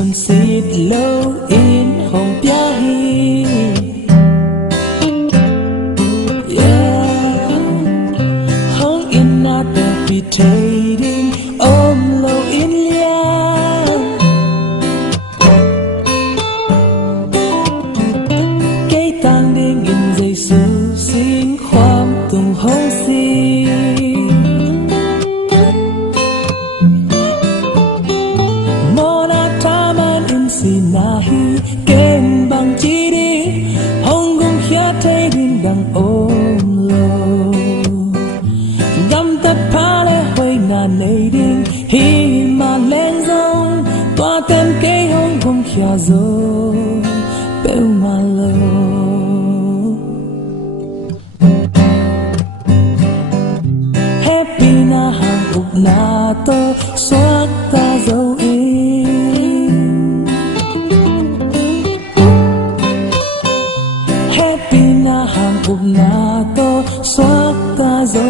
xuân xịt lâu in hồng bia hi hong in na levitating ôm lâu in lia cây tang đêm in dây su xin khoam tung hong xin sinahi kem bang chi đi hong gong khia thấy din đang ôm lo gam ta pa le hoi na nei ding hi ma lên dòng toa tem cây hong gong khia zo bêu ma lo happy na hang uk na to swak ta zo na to swak ta zo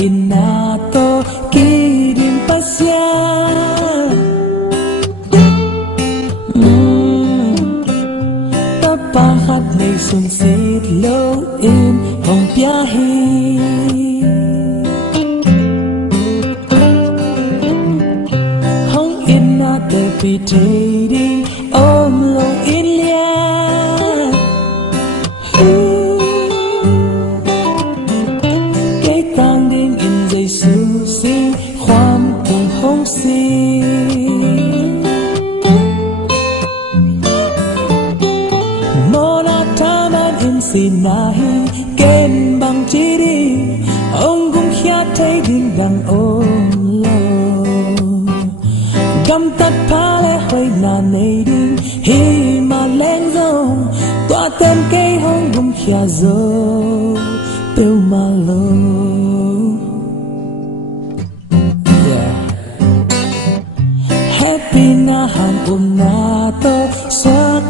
inato kirim pasya tapahat nay sunsit low in hong biyahe hong inat levitating om low in lia su xin khoan cùng hong xin mona taman in sinahi kem bang chi đi ông cũng khia thấy din đang ôm lo gam ta pa le hoi na nei ding hi ma lên dòng toa tem cây hong cũng khia zo bêu ma lo happy na hang na to swak